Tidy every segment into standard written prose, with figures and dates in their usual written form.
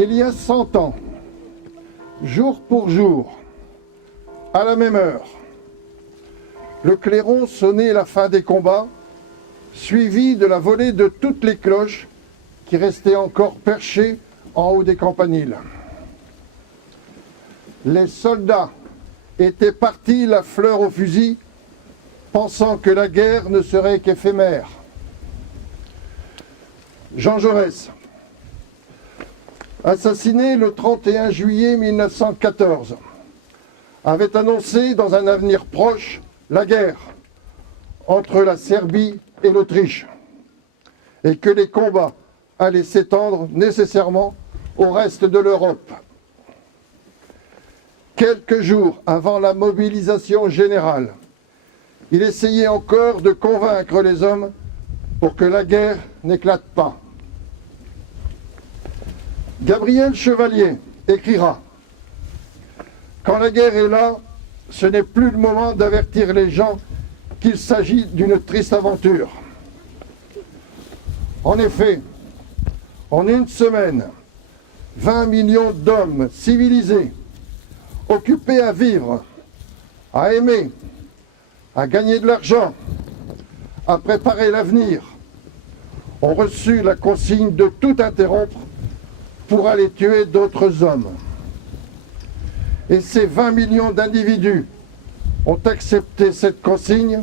Il y a 100 ans, jour pour jour, à la même heure, le clairon sonnait la fin des combats, suivi de la volée de toutes les cloches qui restaient encore perchées en haut des campaniles. Les soldats étaient partis la fleur au fusil, pensant que la guerre ne serait qu'éphémère. Jean Jaurès, assassiné le 31 juillet 1914, avait annoncé dans un avenir proche la guerre entre la Serbie et l'Autriche et que les combats allaient s'étendre nécessairement au reste de l'Europe. Quelques jours avant la mobilisation générale, il essayait encore de convaincre les hommes pour que la guerre n'éclate pas. Gabriel Chevalier écrira « Quand la guerre est là, ce n'est plus le moment d'avertir les gens qu'il s'agit d'une triste aventure. » En effet, en une semaine, 20 millions d'hommes civilisés, occupés à vivre, à aimer, à gagner de l'argent, à préparer l'avenir, ont reçu la consigne de tout interrompre pour aller tuer d'autres hommes. Et ces 20 millions d'individus ont accepté cette consigne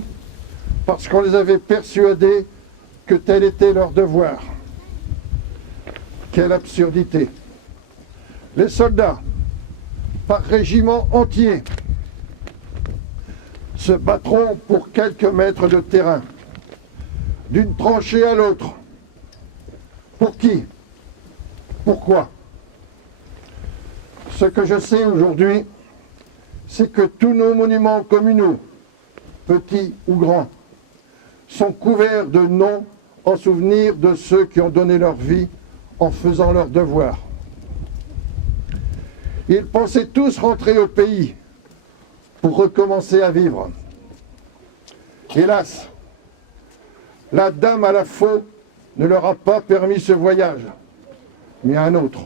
parce qu'on les avait persuadés que tel était leur devoir. Quelle absurdité! Les soldats, par régiment entier, se battront pour quelques mètres de terrain, d'une tranchée à l'autre. Pour qui? Pourquoi? Ce que je sais aujourd'hui, c'est que tous nos monuments communaux, petits ou grands, sont couverts de noms en souvenir de ceux qui ont donné leur vie en faisant leur devoir. Ils pensaient tous rentrer au pays pour recommencer à vivre. Hélas, la dame à la faux ne leur a pas permis ce voyage, mais un autre.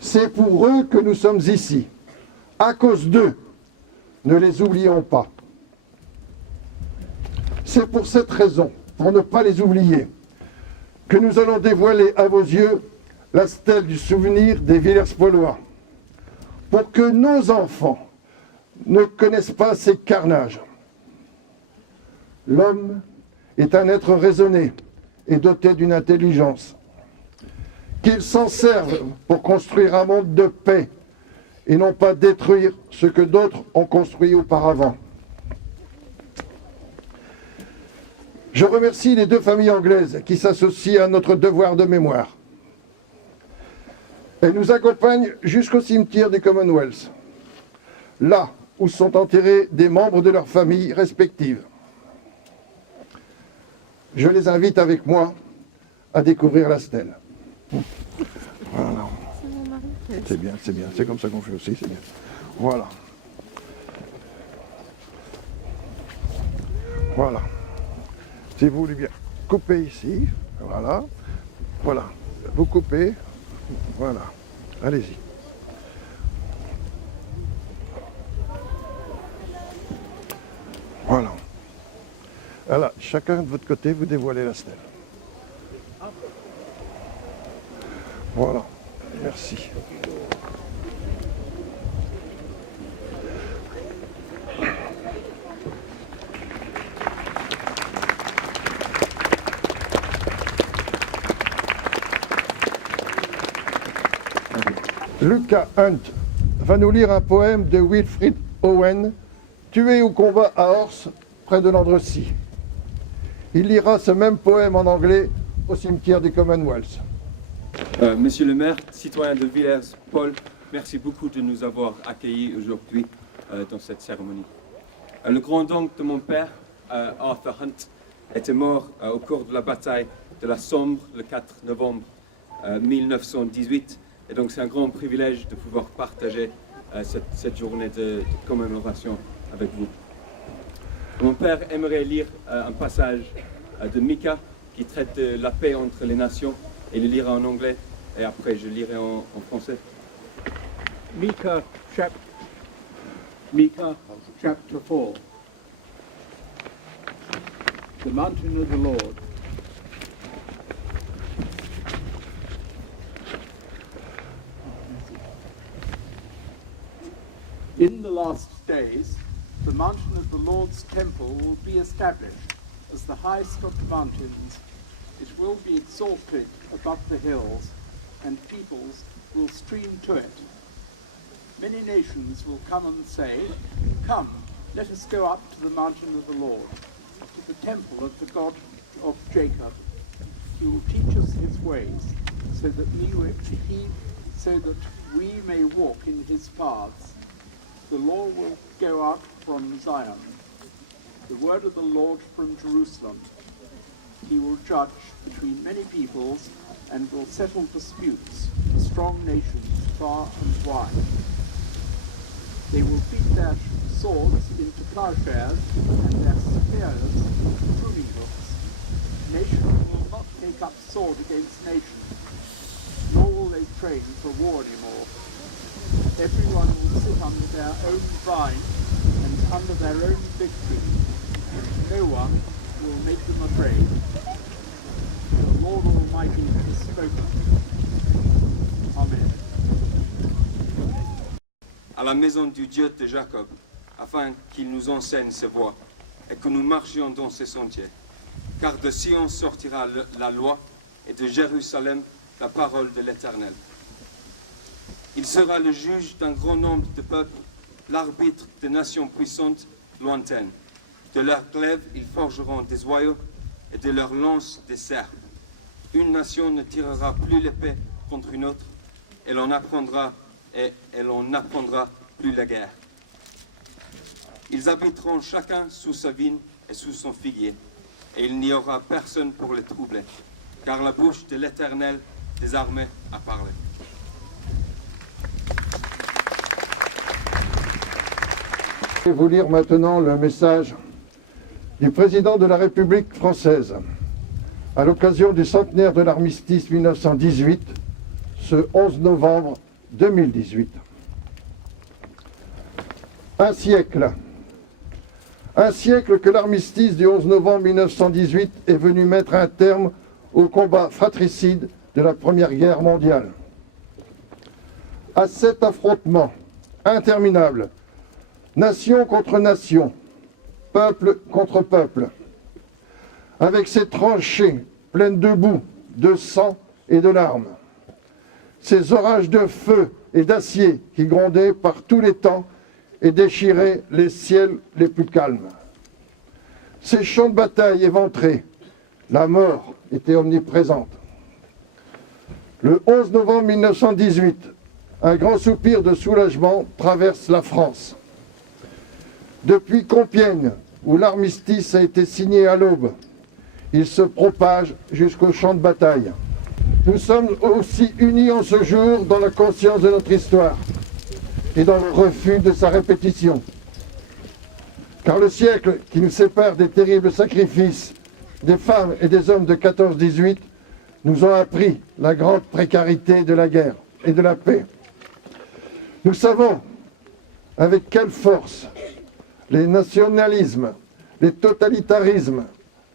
C'est pour eux que nous sommes ici, à cause d'eux. Ne les oublions pas. C'est pour cette raison, pour ne pas les oublier, que nous allons dévoiler à vos yeux la stèle du souvenir des Villers-Paulois, pour que nos enfants ne connaissent pas ces carnages. L'homme est un être raisonné et doté d'une intelligence. Qu'il s'en serve pour construire un monde de paix et non pas détruire ce que d'autres ont construit auparavant. Je remercie les deux familles anglaises qui s'associent à notre devoir de mémoire. Elles nous accompagnent jusqu'au cimetière du Commonwealth, là où sont enterrés des membres de leurs familles respectives. Je les invite avec moi à découvrir la stèle. Voilà. C'est bien, c'est comme ça qu'on fait aussi, c'est bien. Voilà. Voilà. Si vous voulez bien couper ici, voilà. Voilà. Vous coupez, voilà. Allez-y. Voilà. Alors, chacun de votre côté, vous dévoilez la stèle. Voilà, merci. Lucas Hunt va nous lire un poème de Wilfrid Owen, tué au combat à Horse, près de Landrecies. Il lira ce même poème en anglais au cimetière du Commonwealth. Monsieur le maire, citoyen de Villers-Paul, merci beaucoup de nous avoir accueillis aujourd'hui dans cette cérémonie. Le grand-oncle de mon père, Arthur Hunt, était mort au cours de la bataille de la Sombre le 4 novembre 1918. Et donc c'est un grand privilège de pouvoir partager cette journée de commémoration avec vous. Mon père aimerait lire un passage de Micah qui traite de la paix entre les nations et le lira en anglais. et après je lirai en français. Micah chapter 4. The mountain of the Lord. In the last days, the mountain of the Lord's temple will be established as the highest of the mountains. It will be exalted above the hills, and peoples will stream to it. Many nations will come and say, "Come, let us go up to the mountain of the Lord, to the temple of the God of Jacob. He will teach us his ways, so that we may walk in his paths. The law will go out from Zion, the word of the Lord from Jerusalem. He will judge between many peoples and will settle disputes for strong nations far and wide. They will beat their swords into plowshares and their spears into pruning hooks. Nation will not take up sword against nation, nor will they train for war anymore. Everyone will sit under their own vine and under their own fig tree, and no one will make them afraid. The Lord Almighty has spoken. Amen. À la maison du Dieu de Jacob, afin qu'il nous enseigne ses voies et que nous marchions dans ses sentiers. Car de Sion sortira la loi et de Jérusalem la parole de l'Éternel. Il sera le juge d'un grand nombre de peuples, l'arbitre de nations puissantes lointaines. De leurs glaives, ils forgeront des oyaux et de leurs lances des serpes. Une nation ne tirera plus l'épée contre une autre, et l'on n'apprendra plus la guerre. Ils habiteront chacun sous sa vigne et sous son figuier, et il n'y aura personne pour les troubler, car la bouche de l'Éternel des armées a parlé. Je vais vous lire maintenant le message du président de la République française à l'occasion du centenaire de l'armistice 1918, ce 11 novembre 2018. Un siècle que l'armistice du 11 novembre 1918 est venu mettre un terme au combat fratricide de la Première Guerre mondiale. À cet affrontement interminable, nation contre nation, peuple contre peuple, avec ses tranchées pleines de boue, de sang et de larmes, ces orages de feu et d'acier qui grondaient par tous les temps et déchiraient les ciels les plus calmes. Ces champs de bataille éventrés, la mort était omniprésente. Le 11 novembre 1918, un grand soupir de soulagement traverse la France. Depuis Compiègne, où l'armistice a été signé à l'aube, il se propage jusqu'au champ de bataille. Nous sommes aussi unis en ce jour dans la conscience de notre histoire et dans le refus de sa répétition. Car le siècle qui nous sépare des terribles sacrifices des femmes et des hommes de 14-18 nous ont appris la grande précarité de la guerre et de la paix. Nous savons avec quelle force les nationalismes, les totalitarismes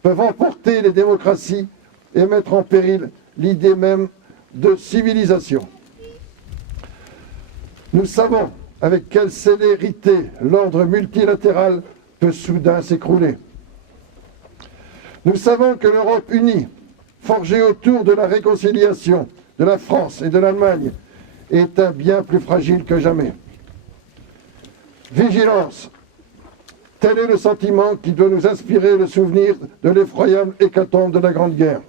peuvent emporter les démocraties et mettre en péril l'idée même de civilisation. Nous savons avec quelle célérité l'ordre multilatéral peut soudain s'écrouler. Nous savons que l'Europe unie, forgée autour de la réconciliation de la France et de l'Allemagne, est un bien plus fragile que jamais. Vigilance! Tel est le sentiment qui doit nous inspirer le souvenir de l'effroyable hécatombe de la Grande Guerre.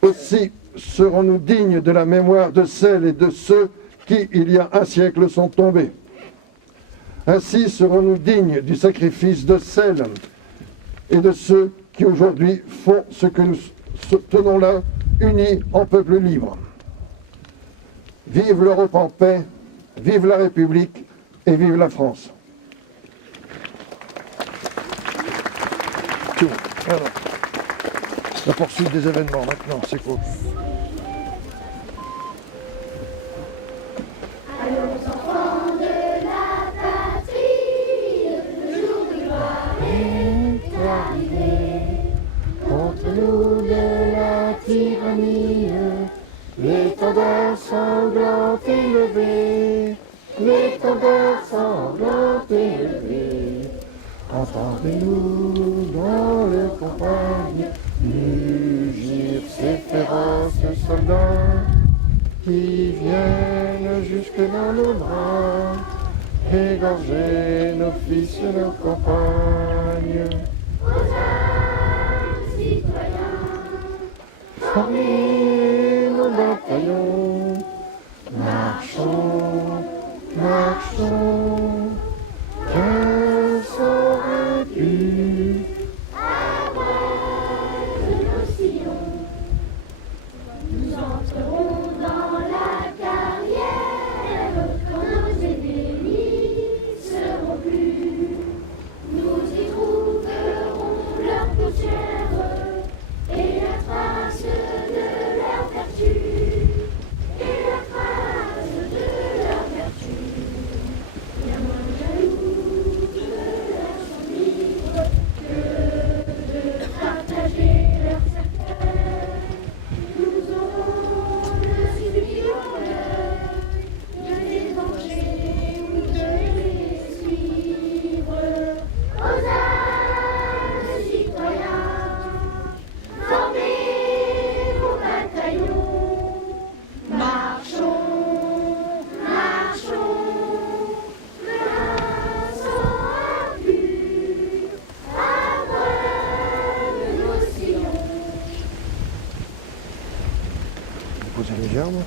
Aussi serons-nous dignes de la mémoire de celles et de ceux qui, il y a un siècle, sont tombés. Ainsi serons-nous dignes du sacrifice de celles et de ceux qui aujourd'hui font ce que nous tenons là, unis en peuple libre. Vive l'Europe en paix, vive la République et vive la France. Voilà. La poursuite des événements maintenant, c'est quoi? Contre nous de la tyrannie, l'étendard sanglant élevé, l'étendard sanglant élevé. Entendez-nous dans les campagnes, mugir ces féroces soldats qui viennent jusque dans nos bras, égorger nos fils et nos compagnes. Formez nos bataillons, marchons, marchons, quels seraient pu Nous entrerons dans la carrière quand nos ennemis seront plus. Nous y trouverons leur poussière et la trace de leur vertu. Et la trace de leur vertu. Bien moins jaloux de leur survivre que de partager leur cercueil. Nous aurons le subtil honneur de les manger ou de les suivre. Aux âmes citoyens, formez vos bataillons. Marchons, marchons, le sang impur abreuve nos sillons. Vous posez les gerbes.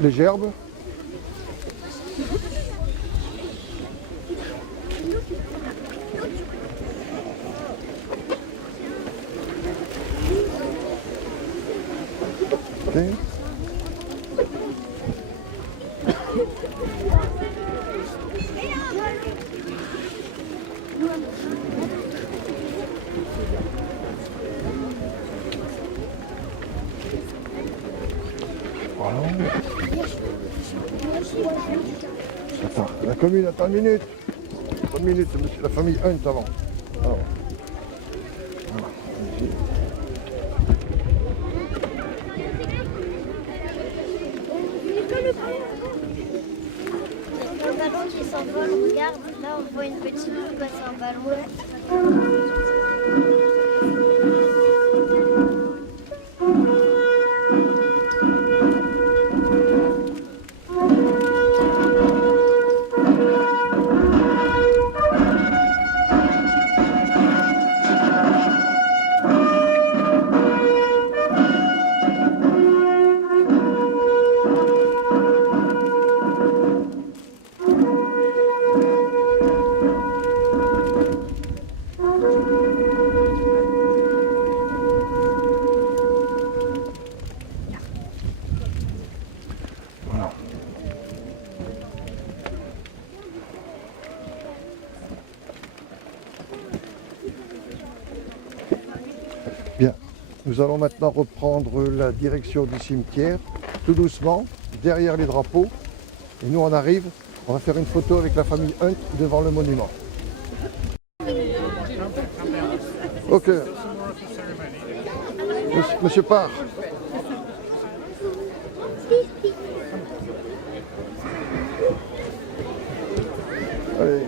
Les gerbes. Ok. Voilà. Attends, la commune, attends une minute. Attends une minute, c'est monsieur, la famille Hunt avant. Alors. Voilà, allez-y. Le ballon qui s'envole, regarde, là on voit une petite boule passer un ballon. Voilà. Bien, nous allons maintenant reprendre la direction du cimetière, tout doucement, derrière les drapeaux. Et nous on arrive, on va faire une photo avec la famille Hunt devant le monument. Ok. Monsieur Parr. Allez.